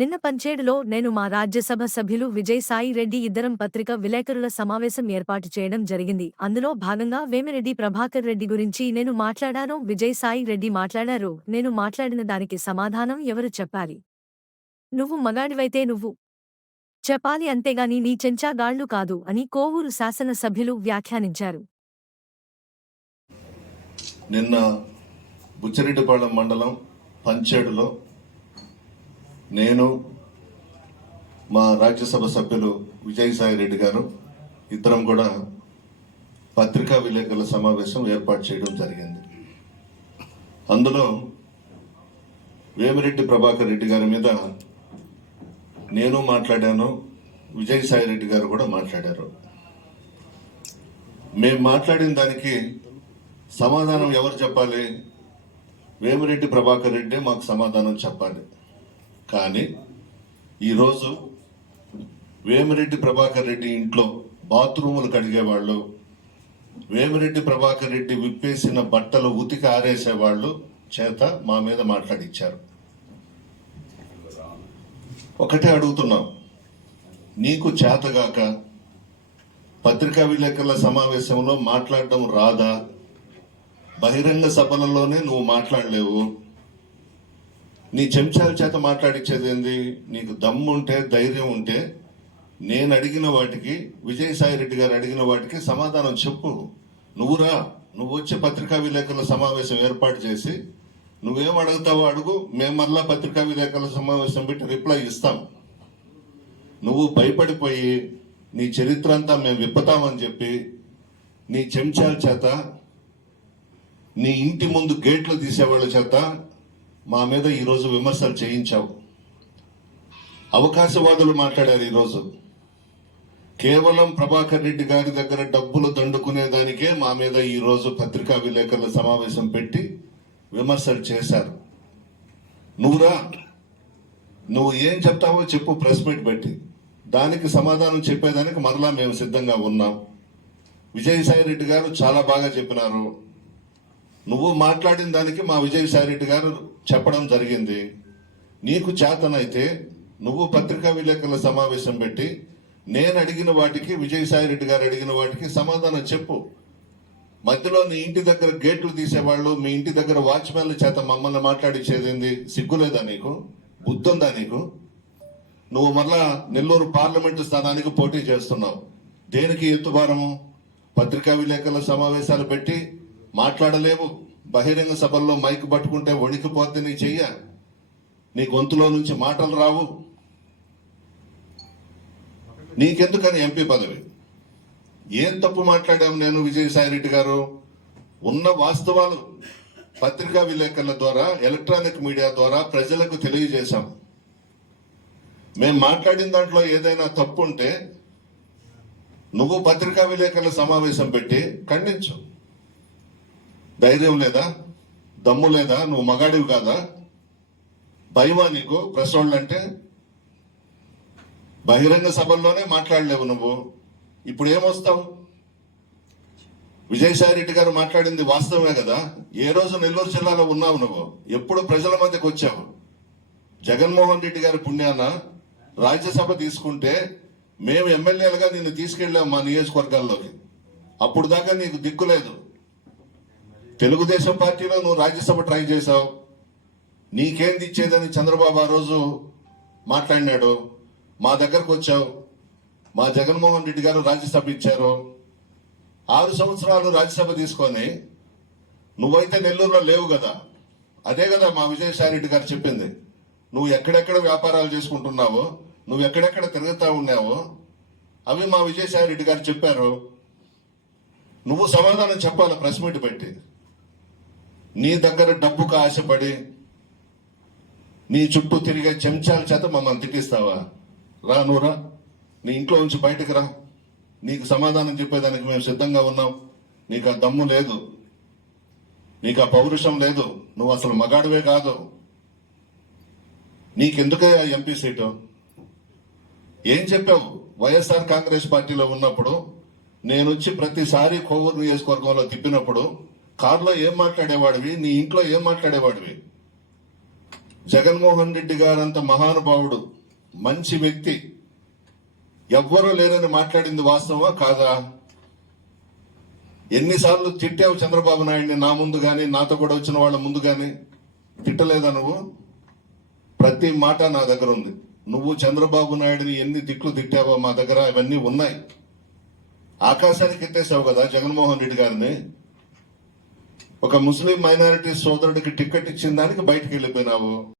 నిన్న పంచేడులో నేను మా రాజ్యసభ సభ్యులు విజయసాయి రెడ్డి ఇద్దరం పత్రిక విలేకరుల సమావేశం ఏర్పాటు చేయడం జరిగింది. అందులో భాగంగా వేమిరెడ్డి ప్రభాకర్ రెడ్డి గురించి నేను మాట్లాడాను విజయసాయి రెడ్డి మాట్లాడారు. నేను మాట్లాడిన దానికి సమాధానం ఎవరు చెప్పాలి? నువ్వు మగాడివైతే నువ్వు చెప్పాలి అంతేగాని నీ చెంచాగాళ్ళు కాదు అని కోవూరు శాసనసభ్యులు వ్యాఖ్యానించారు. నిన్న బుచ్చరెడ్డిపాళెం మండలం పంచేడులో నేను మా రాజ్యసభ సభ్యులు విజయసాయి రెడ్డి గారు ఇద్దరం కూడా పత్రికా విలేకరుల సమావేశం ఏర్పాటు చేయడం జరిగింది. అందులో వేమిరెడ్డి ప్రభాకర్ రెడ్డి గారి మీద నేను మాట్లాడాను విజయసాయి రెడ్డి గారు కూడా మాట్లాడారు. మేము మాట్లాడిన దానికి సమాధానం ఎవరు చెప్పాలి? వేమిరెడ్డి ప్రభాకర్ రెడ్డి మాకు సమాధానం చెప్పాలి. కానీ ఈరోజు వేమిరెడ్డి ప్రభాకర్ రెడ్డి ఇంట్లో బాత్రూములు కడిగేవాళ్ళు వేమిరెడ్డి ప్రభాకర్ రెడ్డి విప్పేసిన బట్టలు ఉతికి ఆరేసేవాళ్ళు చేత మా మీద మాట్లాడిచ్చారు. ఒకటే అడుగుతున్నాం. నీకు చేతగాక పత్రికా విలేకరుల సమావేశంలో మాట్లాడడం రాదా? బహిరంగ సభలలోనే నువ్వు మాట్లాడలేవు. నీ చెంచాల చేత మాట్లాడించేది ఏంది? నీకు దమ్ముంటే ధైర్యం ఉంటే నేను అడిగిన వాటికి విజయసాయి రెడ్డి గారు అడిగిన వాటికి సమాధానం చెప్పు. నువ్వురా నువ్వు వచ్చే పత్రికా విలేకరుల సమావేశం ఏర్పాటు చేసి నువ్వేం అడుగుతావో అడుగు. మేము మళ్ళా పత్రికా విలేకరుల సమావేశం పెట్టి రిప్లై ఇస్తాం. నువ్వు భయపడిపోయి నీ చరిత్ర అంతా మేము విప్పుతామని చెప్పి నీ చెంచాల చేత నీ ఇంటి ముందు గేట్లు తీసేవాళ్ళ చేత మా మీద ఈరోజు విమర్శలు చేయించావు. అవకాశవాదులు మాట్లాడారు ఈరోజు. కేవలం ప్రభాకర్ రెడ్డి గారి దగ్గర డబ్బులు దండుకునే దానికే మా మీద ఈరోజు పత్రికా విలేకరుల సమావేశం పెట్టి విమర్శలు చేశారు. నువ్వురా నువ్వు ఏం చెప్తావో చెప్పు ప్రెస్ మీట్ పెట్టి. దానికి సమాధానం చెప్పేదానికి మరలా మేము సిద్ధంగా ఉన్నాం. విజయసాయి రెడ్డి గారు చాలా బాగా చెప్పినారు. నువ్వు మాట్లాడిన దానికి మా విజయసాయి రెడ్డి గారు చెప్పడం జరిగింది. నీకు చేతనైతే నువ్వు పత్రికా విలేకరుల సమావేశం పెట్టి నేను అడిగిన వాటికి విజయసాయిరెడ్డి గారు అడిగిన వాటికి సమాధానం చెప్పు. మధ్యలో నీ ఇంటి దగ్గర గేట్లు తీసేవాళ్ళు మీ ఇంటి దగ్గర వాచ్మెన్ల చేత మమ్మల్ని మాట్లాడించేది సిగ్గులేదా నీకు? బుద్ధుందా నీకు? నువ్వు మళ్ళా నెల్లూరు పార్లమెంటు స్థానానికి పోటీ చేస్తున్నావు. దేనికి ఎత్తుభారము పత్రికా విలేకరుల సమావేశాలు పెట్టి మాట్లాడలేవు. బహిరంగ సభల్లో మైక్ పట్టుకుంటే వణికిపోతే నీ చెయ్య. నీ గొంతులో నుంచి మాటలు రావు. నీకెందుకని ఎంపీ పదవి? ఏం తప్పు మాట్లాడాం నేను విజయసాయి రెడ్డి గారు? ఉన్న వాస్తవాలు పత్రికా విలేకరుల ద్వారా ఎలక్ట్రానిక్ మీడియా ద్వారా ప్రజలకు తెలియజేశాం. మేము మాట్లాడిన దాంట్లో ఏదైనా తప్పు ఉంటే నువ్వు పత్రికా విలేకరుల సమావేశం పెట్టి ఖండించు. ధైర్యం లేదా? దమ్ము లేదా? నువ్వు మగాడివి కాదా? భయమా నీకు? ప్రెస్ అంటే బహిరంగ సభల్లోనే మాట్లాడలేవు నువ్వు. ఇప్పుడు ఏమొస్తావు? విజయసాయి రెడ్డి గారు మాట్లాడింది వాస్తవమే కదా? ఏ రోజు నెల్లూరు జిల్లాలో ఉన్నావు నువ్వు? ఎప్పుడు ప్రజల మధ్యకు వచ్చావు? జగన్మోహన్ రెడ్డి గారి పుణ్యాన రాజ్యసభ తీసుకుంటే మేము ఎమ్మెల్యేలుగా నిన్ను తీసుకెళ్ళాం మా నియోజకవర్గాల్లోకి. అప్పుడు దాకా నీకు దిక్కు లేదు. తెలుగుదేశం పార్టీలో నువ్వు రాజ్యసభ ట్రై చేశావు. నీకేంది ఇచ్చేదని చంద్రబాబు ఆ రోజు మాట్లాడినాడు. మా దగ్గరకు వచ్చావు. మా జగన్మోహన్ రెడ్డి గారు రాజ్యసభ ఇచ్చారు. ఆరు సంవత్సరాలు రాజ్యసభ తీసుకొని నువ్వైతే నెల్లూరులో లేవు కదా. అదే కదా మా విజయసాయి రెడ్డి గారు చెప్పింది. నువ్వు ఎక్కడెక్కడ వ్యాపారాలు చేసుకుంటున్నావో నువ్వు ఎక్కడెక్కడ తిరుగుతా ఉన్నావో అవి మా విజయసాయి రెడ్డి గారు చెప్పారు. నువ్వు సమాధానం చెప్పాలి ప్రెస్ మీట్ పెట్టి. నీ దగ్గర డబ్బుకు ఆశపడి నీ చుట్టూ తిరిగే చెంచాల చేత మమ్మల్ని తిట్టిస్తావా? రా నువ్వురా నీ ఇంట్లో నుంచి బయటకు రా. నీకు సమాధానం చెప్పేదానికి మేము సిద్ధంగా ఉన్నాం. నీకు ఆ దమ్ము లేదు. నీకు ఆ పౌరుషం లేదు. నువ్వు అసలు మగాడివే కాదు. నీకెందుకే ఆ ఎంపీ సీటు? ఏం చెప్పావు? వైఎస్ఆర్ కాంగ్రెస్ పార్టీలో ఉన్నప్పుడు నేను వచ్చి ప్రతిసారి కోవూరు నియోజకవర్గంలో తిప్పినప్పుడు కారులో ఏం మాట్లాడేవాడివి? నీ ఇంట్లో ఏం మాట్లాడేవాడివి? జగన్మోహన్ రెడ్డి గారంత మహానుభావుడు మంచి వ్యక్తి. ఎవ్వరూ లేరని మాట్లాడింది వాస్తవమా? కాదా? ఎన్నిసార్లు తిట్టావు చంద్రబాబు నాయుడిని నా ముందు కానీ నాతో కూడా వచ్చిన వాళ్ళ ముందు కానీ తిట్టలేదా నువ్వు? ప్రతి మాట నా దగ్గర ఉంది. నువ్వు చంద్రబాబు నాయుడిని ఎన్ని తిట్లు తిట్టావో మా దగ్గర అవన్నీ ఉన్నాయి. ఆకాశానికి ఎత్తేసావు కదా జగన్మోహన్ రెడ్డి గారిని. ఒక ముస్లిం మైనారిటీ సోదరుడికి టికెట్ ఇచ్చిన దానికి బయటకు వెళ్ళిపోయినావు?